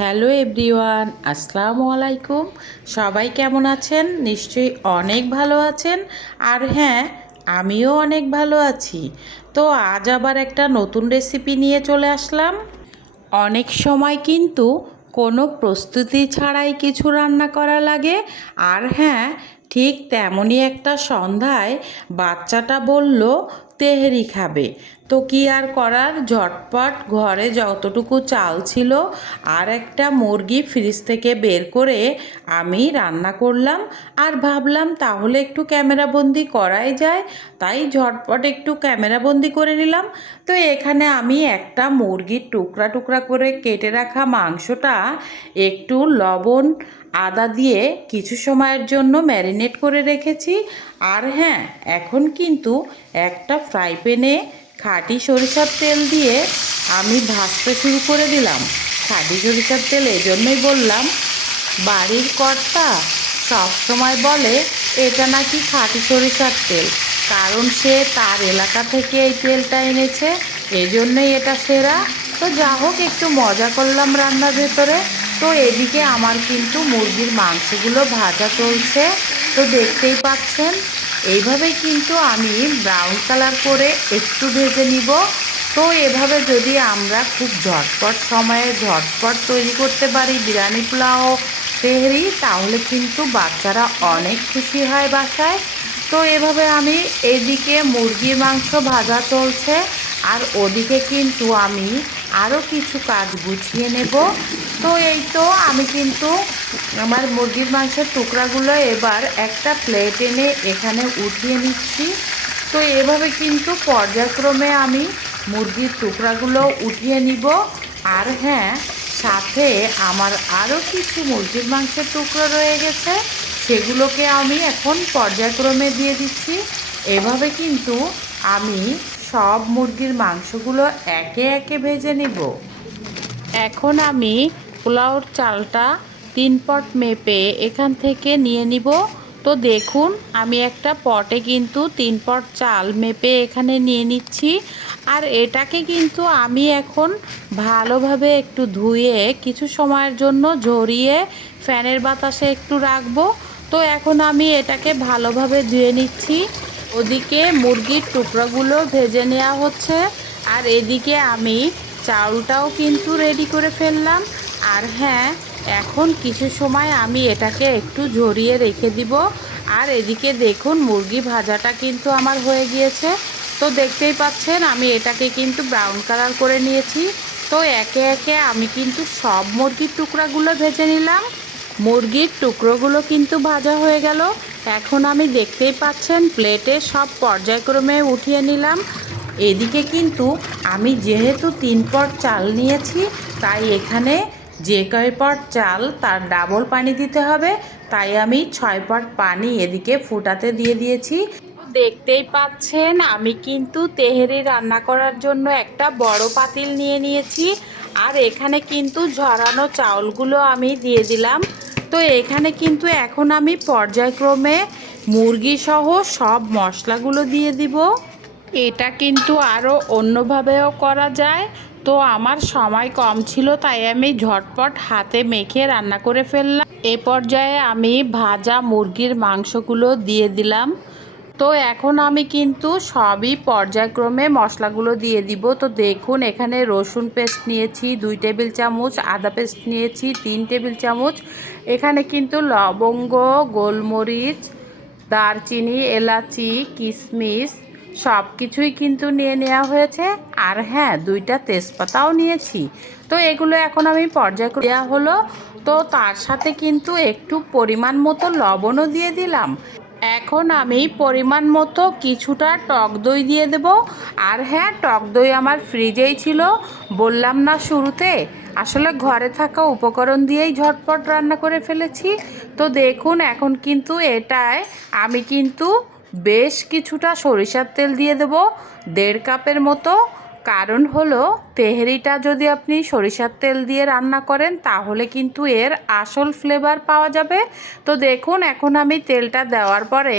Hello everyone, আসসালামু আলাইকুম। সবাই কেমন আছেন? নিশ্চয়ই অনেক ভালো আছেন। আর হ্যাঁ, আমিও অনেক ভালো আছি। তো আজ আবার একটা নতুন রেসিপি নিয়ে চলে আসলাম। অনেক সময় কিন্তু কোনো প্রস্তুতি ছাড়াই কিছু রান্না করা লাগে। আর হ্যাঁ, ঠিক তেমনই একটা সন্ধ্যায় বাচ্চাটা বলল তেহেরি খাবে। তো কি আর করার, ঝটপট ঘরে যতটুকু চাল ছিল আর একটা মুরগি ফ্রিজ থেকে বের করে আমি রান্না করলাম। আর ভাবলাম তাহলে একটু ক্যামেরাবন্দি করাই যায়, তাই ঝটপট একটু ক্যামেরাবন্দি করে নিলাম। তো এখানে আমি একটা মুরগির টুকরা টুকরা করে কেটে রাখা মাংসটা একটু লবণ আদা দিয়ে কিছু সময়ের জন্য ম্যারিনেট করে রেখেছি। আর হ্যাঁ, এখন কিন্তু একটা ফ্রাই প্যানে খাঁটি সরিষার তেল দিয়ে আমি ভাজতে শুরু করে দিলাম। খাঁটি সরিষার তেল এজন্যই বললাম, বাড়ির কর্তা সব সময় বলে এটা নাকি খাঁটি সরিষার তেল, কারণ সে তার এলাকা থেকে এই তেলটা এনেছে, এজন্যই এটা সেরা। তো যা হোক, একটু মজা করলাম রান্নার ভেতরে। তো এদিকে আমার কিন্তু মুরগির মাংসগুলো ভাজা চলছে, তো দেখতেই পাচ্ছেন। এইভাবে কিন্তু আমি ব্রাউন কালার করে একটু ভেজে নিব। তো এভাবে যদি আমরা খুব ঝটপট সময়ে ঝটপট তৈরি করতে পারি বিরিয়ানি, পোলাও, তেহরি, তাহলে কিন্তু বাচ্চারা অনেক খুশি হয় বাসায়। তো এভাবে আমি এদিকে মুরগির মাংস ভাজা চলছে, আর ওদিকে কিন্তু আমি আরও কিছু কাজ গুছিয়ে নেব। তো এই তো আমি কিন্তু আমার মুরগির মাংসের টুকরাগুলো এবার একটা প্লেট এনে এখানে উঠিয়ে নিচ্ছি। তো এভাবে কিন্তু পর্যায়ক্রমে আমি মুরগির টুকরাগুলো উঠিয়ে নিব। আর হ্যাঁ, সাথে আমার আরও কিছু মুরগির মাংসের টুকরো রয়ে গেছে, সেগুলোকে আমি এখন পর্যায়ক্রমে দিয়ে দিচ্ছি। এভাবে কিন্তু আমি সব মুরগির মাংসগুলো একে একে ভেজে নিব। এখন আমি পোলাওর চালটা 3 পট মেপে এখান থেকে নিয়ে নিব। তো দেখুন, আমি একটা পটে কিন্তু 3 পট চাল মেপে এখানে নিয়ে নিচ্ছি। আর এটাকে কিন্তু আমি এখন ভালোভাবে একটু ধুয়ে কিছু সময়ের জন্য ঝরিয়ে ফ্যানের বাতাসে একটু রাখবো। তো এখন আমি এটাকে ভালোভাবে ধুয়ে নিচ্ছি। ওদিকে মুরগির টুকরোগুলো ভেজে নেওয়া হচ্ছে, আর এদিকে আমি চাউলটাও কিন্তু রেডি করে ফেললাম। আর হ্যাঁ, এখন কিছু সময় আমি এটাকে একটু ঝরিয়ে রেখে দিব। আর এদিকে দেখুন, মুরগি ভাজাটা কিন্তু আমার হয়ে গিয়েছে। তো দেখতেই পাচ্ছেন আমি এটাকে কিন্তু ব্রাউন কালার করে নিয়েছি। তো একে একে আমি কিন্তু সব মুরগির টুকরাগুলো ভেজে নিলাম। মুরগির টুকরোগুলো কিন্তু ভাজা হয়ে গেল। এখন আমি দেখতেই পাচ্ছেন প্লেটে সব পর্যায়ক্রমে উঠিয়ে নিলাম। এদিকে কিন্তু আমি যেহেতু 3 পট চাল নিয়েছি, তাই এখানে যে কয় পট চাল তার ডাবল পানি দিতে হবে। তাই আমি 6 পট পানি এদিকে ফুটাতে দিয়ে দিয়েছি। দেখতেই পাচ্ছেন আমি কিন্তু তেহেরি রান্না করার জন্য একটা বড় পাতিল নিয়ে নিয়েছি। আর এখানে কিন্তু ঝরানো চাউলগুলো আমি দিয়ে দিলাম। তো এখানে কিন্তু এখন আমি পর্যায়ক্রমে মুরগি সহ সব মশলাগুলো দিয়ে দিব। এটা কিন্তু আরও অন্যভাবেও করা যায়। তো আমার সময় কম ছিল, তাই আমি ঝটপট হাতে মেখে রান্না করে ফেললাম। এ পর্যায়ে আমি ভাজা মুরগির মাংসগুলো দিয়ে দিলাম। তো এখন আমি কিন্তু সবই পর্যায়ক্রমে মশলাগুলো দিয়ে দিব। তো দেখুন, এখানে রসুন পেস্ট নিয়েছি 2 টেবিল চামচ, আদা পেস্ট নিয়েছি 3 টেবিল চামচ। এখানে কিন্তু লবঙ্গ, গোলমরিচ, দারচিনি, এলাচি, কিশমিশ সব কিছুই কিন্তু নিয়ে নেওয়া হয়েছে। আর হ্যাঁ, 2টা তেজপাতাও নিয়েছি। তো এগুলো এখন আমি পর্যায়ক্রমে দেওয়া হলো। তো তার সাথে কিন্তু একটু পরিমাণ মতো লবণও দিয়ে দিলাম। এখন আমি পরিমাণ মতো কিছুটা টক দই দিয়ে দেব। আর হ্যাঁ, টক দই আমার ফ্রিজেই ছিল, বললাম না শুরুতে। আসলে ঘরে থাকা উপকরণ দিয়েই ঝটপট রান্না করে ফেলেছি। তো দেখুন, এখন কিন্তু এটায় আমি কিন্তু বেশ কিছুটা সরিষার তেল দিয়ে দেব, 1.5 কাপের মতো। কারণ হলো তেহেরিটা যদি আপনি সরিষার তেল দিয়ে রান্না করেন তাহলে কিন্তু এর আসল ফ্লেভার পাওয়া যাবে। তো দেখুন এখন আমি তেলটা দেওয়ার পরে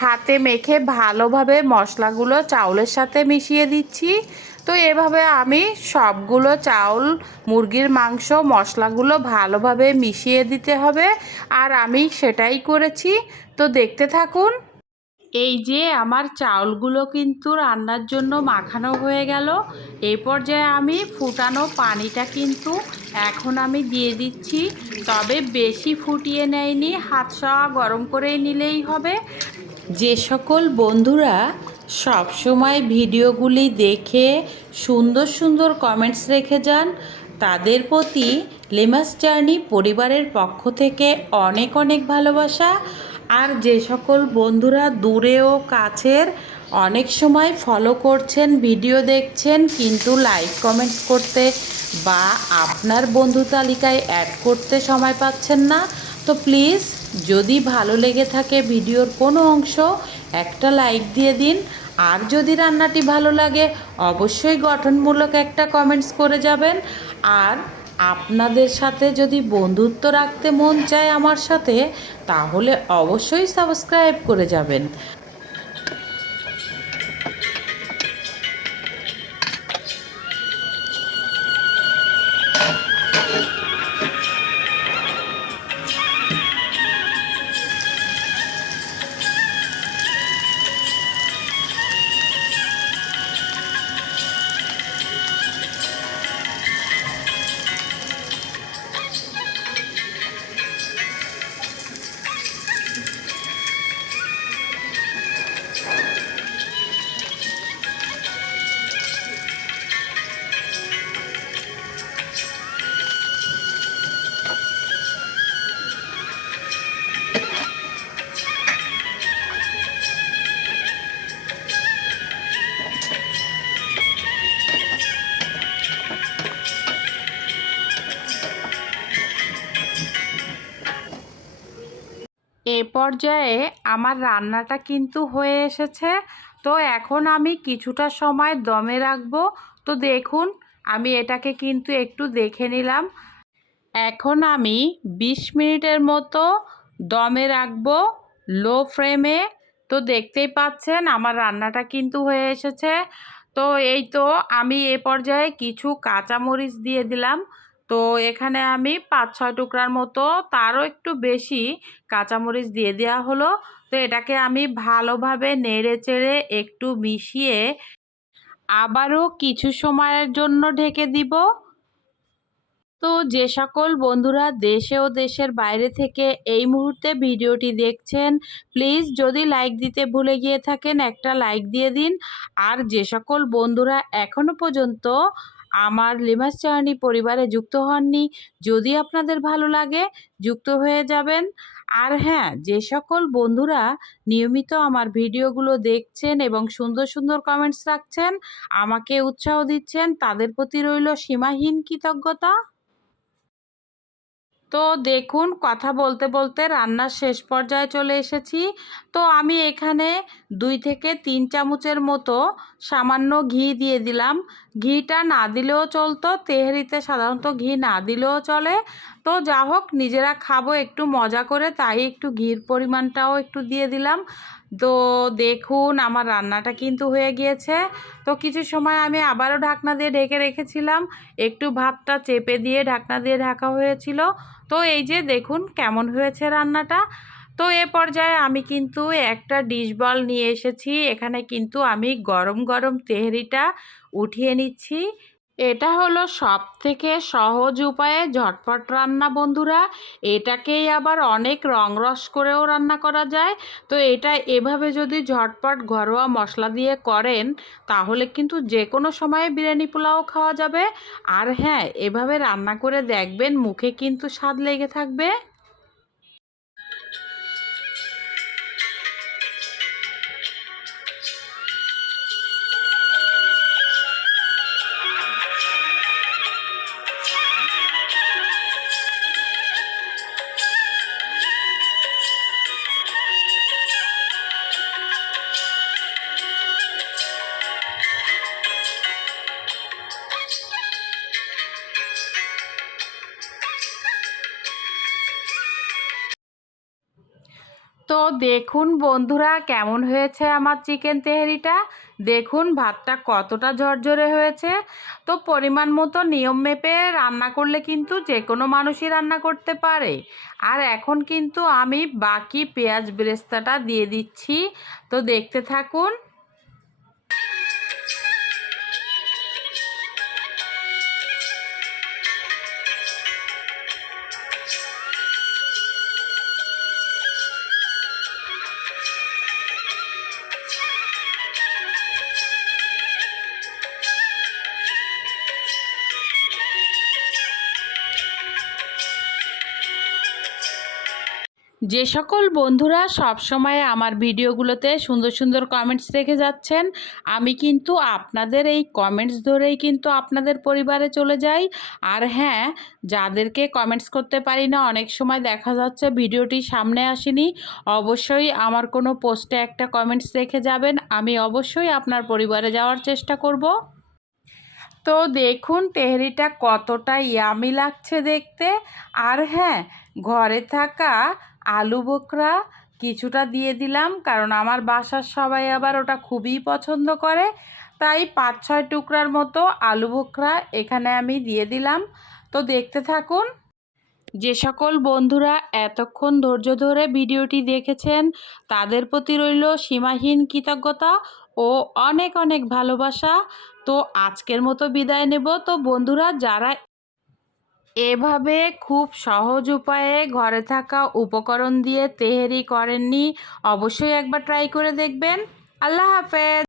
হাতে মেখে ভালোভাবে মশলাগুলো চাউলের সাথে মিশিয়ে দিচ্ছি। তো এভাবে আমি সবগুলো চাউল, মুরগির মাংস, মশলাগুলো ভালোভাবে মিশিয়ে দিতে হবে, আর আমি সেটাই করেছি। তো দেখতে থাকুন। এই যে আমার চাউলগুলো কিন্তু রান্নার জন্য মাখানো হয়ে গেল। এই পর্যায়ে আমি ফুটানো পানিটা কিন্তু এখন আমি দিয়ে দিচ্ছি, তবে বেশি ফুটিয়ে নেয়নি, হাত সওয়া গরম করে নিলেই হবে। যে সকল বন্ধুরা সব সময় ভিডিওগুলি দেখে সুন্দর সুন্দর কমেন্টস রেখে যান, তাদের প্রতি লেমাস জার্নি পরিবারের পক্ষ থেকে অনেক অনেক ভালোবাসা। আর যে সকল বন্ধুরা দূরে ও কাছের অনেক সময় ফলো করছেন, ভিডিও দেখছেন কিন্তু লাইক কমেন্টস করতে বা আপনার বন্ধু তালিকায় অ্যাড করতে সময় পাচ্ছেন না, তো প্লিজ যদি ভালো লেগে থাকে ভিডিওর কোনো অংশ একটা লাইক দিয়ে দিন। আর যদি রান্নাটি ভালো লাগে অবশ্যই গঠনমূলক একটা কমেন্টস করে যাবেন। আর আপনাদের সাথে যদি বন্ধুত্ব রাখতে মন চায় আমার সাথে, তাহলে অবশ্যই সাবস্ক্রাইব করে যাবেন। এ পর্যায়ে আমার রান্নাটা কিন্তু হয়ে এসেছে। তো এখন আমি কিছুটা সময় দমে রাখবো। তো দেখুন আমি এটাকে কিন্তু একটু দেখে নিলাম। এখন আমি 20 মিনিটের মতো দমে রাখবো লো ফ্লেমে। তো দেখতেই পাচ্ছেন আমার রান্নাটা কিন্তু হয়ে এসেছে। তো এই তো আমি এ পর্যায়ে কিছু কাঁচামরিচ দিয়ে দিলাম। তো এখানে আমি 5-6 টুকরার মতো, তারও একটু বেশি কাঁচামরিচ দিয়ে দেওয়া হলো। তো এটাকে আমি ভালোভাবে নেড়ে চেড়ে একটু মিশিয়ে আবারও কিছু সময়ের জন্য ঢেকে দিব। তো যে সকল বন্ধুরা দেশে ও দেশের বাইরে থেকে এই মুহূর্তে ভিডিওটি দেখছেন, প্লিজ যদি লাইক দিতে ভুলে গিয়ে থাকেন একটা লাইক দিয়ে দিন। আর যে সকল বন্ধুরা এখনও পর্যন্ত আমার লিমাস জার্নি পরিবারে যুক্ত হননি, যদি আপনাদের ভালো লাগে যুক্ত হয়ে যাবেন। আর হ্যাঁ, যে সকল বন্ধুরা নিয়মিত আমার ভিডিওগুলো দেখছেন এবং সুন্দর সুন্দর কমেন্টস রাখছেন, আমাকে উৎসাহ দিচ্ছেন, তাদের প্রতি রইল সীমাহীন কৃতজ্ঞতা। তো দেখুন কথা বলতে বলতে রান্নার শেষ পর্যায়ে চলে এসেছি। তো আমি এখানে 2 থেকে 3 চামচের মতো সামান্য ঘি দিয়ে দিলাম। ঘিটা না দিলেও চলতো, তেহারিতে সাধারণত ঘি না দিলেও চলে। তো যা হোক, নিজেরা খাবো একটু মজা করে, তাই একটু ঘির পরিমাণটাও একটু দিয়ে দিলাম। তো দেখুন আমার রান্নাটা কিন্তু হয়ে গিয়েছে। তো কিছু সময় আমি আবারও ঢাকনা দিয়ে ঢেকে রেখেছিলাম, একটু ভাতটা চেপে দিয়ে ঢাকনা দিয়ে ঢাকা হয়েছিল। তো এই যে দেখুন কেমন হয়েছে রান্নাটা। তো এ পর্যায়ে আমি কিন্তু একটা ডিশ বল নিয়ে এসেছি, এখানে কিন্তু আমি গরম গরম তেহারিটা উঠিয়ে নিচ্ছি। এটা হলো সবথেকে সহজ উপায়ে ঝটপট রান্না বন্ধুরা। এটাকেই আবার অনেক রস করেও রান্না করা যায়। তো এটা এভাবে যদি ঝটপট ঘরোয়া মশলা দিয়ে করেন তাহলে কিন্তু যে কোনো সময়ে বিরিয়ানি পোলাও খাওয়া যাবে। আর হ্যাঁ, এভাবে রান্না করে দেখবেন মুখে কিন্তু স্বাদ লেগে থাকবে। তো দেখুন বন্ধুরা, কেমন হয়েছে আমার চিকেন তেহারিটা। দেখুন ভাতটা কতটা ঝরঝরে হয়েছে। তো পরিমাণ মতো নিয়ম মেপে রান্না করলে কিন্তু যে কোনো মানুষই রান্না করতে পারে। আর এখন কিন্তু আমি বাকি পেঁয়াজ বেরেস্তাটা দিয়ে দিচ্ছি। তো দেখতে থাকুন। যে সকল বন্ধুরা সব সময় আমার ভিডিওগুলোতে সুন্দর সুন্দর কমেন্টস রেখে যাচ্ছেন, আমি কিন্তু আপনাদের এই কমেন্টস ধরেই কিন্তু আপনাদের পরিবারে চলে যাই। আর হ্যাঁ, যাদেরকে কমেন্টস করতে পারি না, অনেক সময় দেখা যাচ্ছে ভিডিওটি সামনে আসেনি, অবশ্যই আমার কোনো পোস্টে একটা কমেন্টস রেখে যাবেন, আমি অবশ্যই আপনার পরিবারে যাওয়ার চেষ্টা করব। তো দেখুন তেহারিটা কতটা ইয়ামি লাগছে দেখতে। আর হ্যাঁ, ঘরে থাকা আলু বোখরা কিছুটা দিয়ে দিলাম, কারণ আমার বাসার সবাই আবার ওটা খুবই পছন্দ করে। তাই 5-6 টুকরার মতো আলু বোখরা এখানে আমি দিয়ে দিলাম। তো দেখতে থাকুন। যে সকল বন্ধুরা এতক্ষণ ধৈর্য ধরে ভিডিওটি দেখেছেন, তাদের প্রতি রইল সীমাহীন কৃতজ্ঞতা ও অনেক অনেক ভালোবাসা। তো আজকের মতো বিদায় নেব। তো বন্ধুরা, যারা এভাবে খুব সহজ উপায়ে ঘরে থাকা উপকরণ দিয়ে তেহেরি করেননি, অবশ্যই একবার ট্রাই করে দেখবেন। আল্লাহ হাফেজ।